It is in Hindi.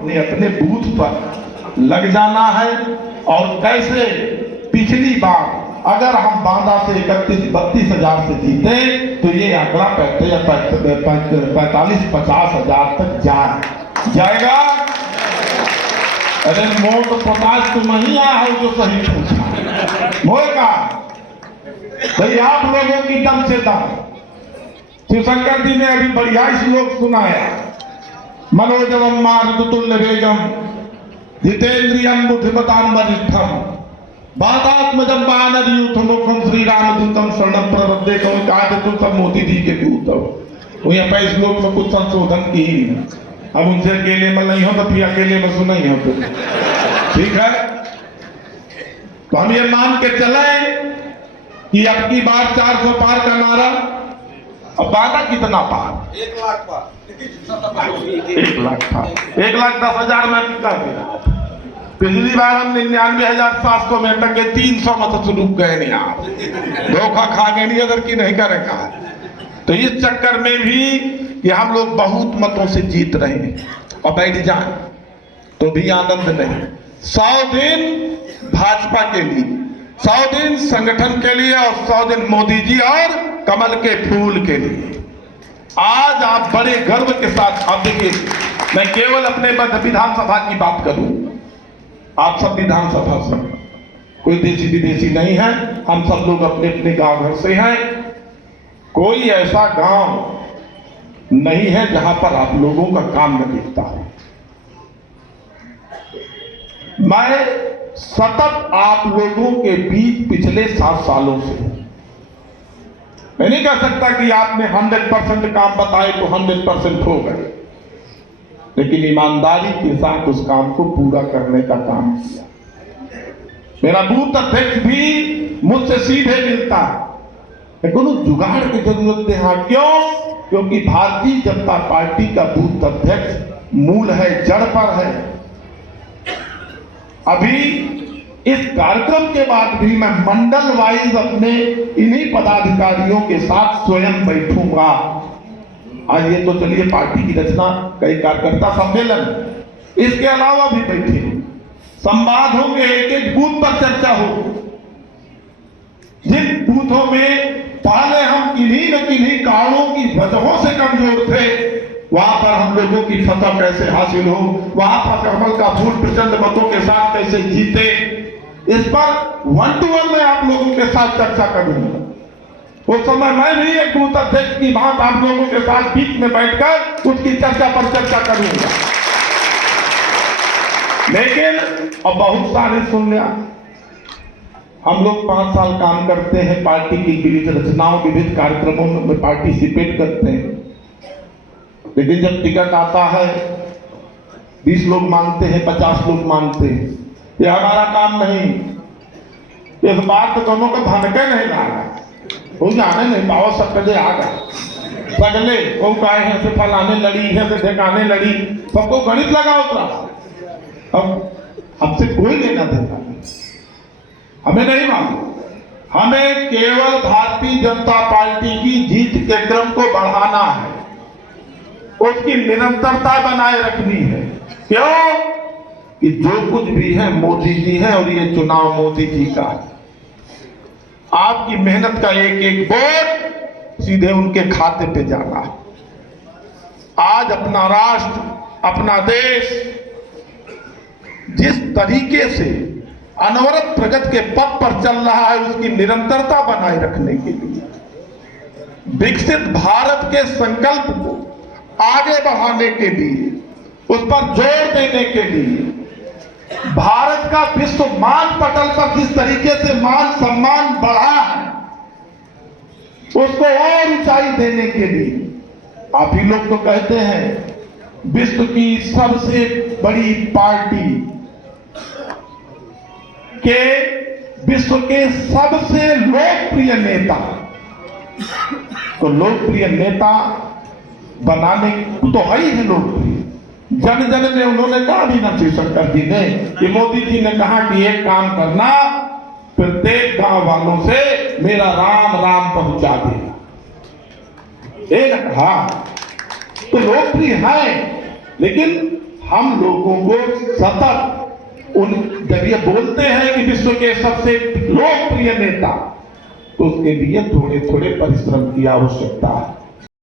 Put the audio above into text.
अपने बूथ पर लग जाना है। और कैसे पिछली बार अगर हम बांदा से 31-32 हजार से जीते तो ये आंकड़ा 45-50 हजार तक जाएगा। अरे मोट पोटाश तो नहीं आया है जो सही पूछा होगा भाई आप लोगों की दम से दम। शिवशंकर जी ने अभी बढ़िया श्लोक सुनाया, मनोजवम मारुतुल्य वेगम जितेंद्रियम बुद्धिमताम वरिष्ठम बादात्मजम बानरयूथम मुखम श्री रामदूतम शरणम प्रपद्ये कहो कहा तो सब मोदी जी के दूत हो। वो यहाँ पे श्लोक में कुछ संशोधन की ही नहीं। अब उनसे अकेले में नहीं हो तो फिर अकेले में सुना ही हो तो ठीक है। तो हम ये मान के चले कि अब की बार 400 पार का नारा। अब बाधा कितना पार? 1 लाख पार। 1 लाख था, 1,10,000 में कितना गया? पिछली बार हम 99,700 में टके 300 मत रुक गए नहीं आप धोखा खा गए नहीं अगर की नहीं करेगा। तो इस चक्कर में भी कि हम लोग बहुत मतों से जीत रहे हैं और बैठ जाए तो भी आनंद नहीं। 100 दिन भाजपा के लिए, 100 दिन संगठन के लिए और 100 दिन मोदी जी और कमल के फूल के लिए। आज आप बड़े गर्व के साथ, आप देखिए मैं केवल अपने विधानसभा की बात करूं, आप सब विधानसभा से कोई देशी विदेशी नहीं है, हम सब लोग अपने अपने गांव घर से हैं। कोई ऐसा गांव नहीं है जहां पर आप लोगों का काम न दिखता है। मैं सतत आप लोगों के बीच पिछले 7 सालों से, मैं नहीं कह सकता कि आपने 100% काम बताए तो 100% हो गए, लेकिन ईमानदारी के साथ उस काम को पूरा करने का काम किया। मेरा बूथ अध्यक्ष भी मुझसे सीधे मिलता है, लेकिन जुगाड़ की जरूरत है। हाँ, क्यों? क्योंकि भारतीय जनता पार्टी का बूथ अध्यक्ष मूल है, जड़ पर है। अभी इस कार्यक्रम के बाद भी मैं मंडल वाइज अपने इन्हीं पदाधिकारियों के साथ स्वयं बैठूंगा। आज ये तो चलिए पार्टी की रचना, कई कार्यकर्ता सम्मेलन, इसके अलावा भी बैठे संवाद होंगे, एक बूथ पर चर्चा होगी। जिन बूथों में पहले हम किन्हीं न किन्हीं कारणों की वजहों से कमजोर थे, वहां पर हम लोगों की फतह कैसे हासिल हो, वहां पर कमल का फूल प्रचंड मतों के साथ कैसे जीते, इस पर 1 to 1 में आप लोगों के साथ चर्चा करूंगा। उस समय मैं भी एक बूथ अध्यक्ष की बात आप लोगों के साथ बीच में बैठकर उसकी चर्चा पर चर्चा करूंगा। लेकिन अब बहुत सारे सुन लिया, हम लोग 5 साल काम करते हैं, पार्टी की विविध रचनाओं, विविध कार्यक्रमों में पार्टिसिपेट करते हैं, लेकिन जब टिकट आता है 20 लोग मांगते हैं, 50 लोग मांगते हैं, ये हमारा काम नहीं। इस बार तो दोनों को धनके नहीं लाना, वो जाने नहीं पाओ सकते आ गए सगले वो कहे हैं से फलाने लड़ी है से ठेकाने लड़ी, सबको गणित लगा उतरा। अब हमसे कोई लेना देना हमें नहीं मालूम, हमें केवल भारतीय जनता पार्टी की जीत के क्रम को बढ़ाना है, उसकी निरंतरता बनाए रखनी है। क्यों? कि जो कुछ भी है मोदी जी है और ये चुनाव मोदी जी का है। आपकी मेहनत का एक एक वोट सीधे उनके खाते पे जाना है। आज अपना राष्ट्र, अपना देश जिस तरीके से अनवरत प्रगति के पथ पर चल रहा है, उसकी निरंतरता बनाए रखने के लिए, विकसित भारत के संकल्प को आगे बढ़ाने के लिए, उस पर जोर देने के लिए, भारत का विश्व मान पटल पर जिस तरीके से मान सम्मान बढ़ा है, उसको और ऊंचाई देने के लिए आप ही लोग तो कहते हैं विश्व की सबसे बड़ी पार्टी के विश्व के सबसे लोकप्रिय नेता, तो लोकप्रिय नेता बनाने तो है ही लोकप्रिय। जन जन में उन्होंने कहा भी ना, शिवशंकर जी ने, कि मोदी जी ने कहा कि एक काम करना, प्रत्येक गांव वालों से मेरा राम राम पहुंचा देना। एक कहा तो लोकप्रिय है, लेकिन हम लोगों को सतत जब ये बोलते हैं कि विश्व के सबसे लोकप्रिय नेता, तो उसके लिए थोड़े थोड़े परिश्रम की आवश्यकता है।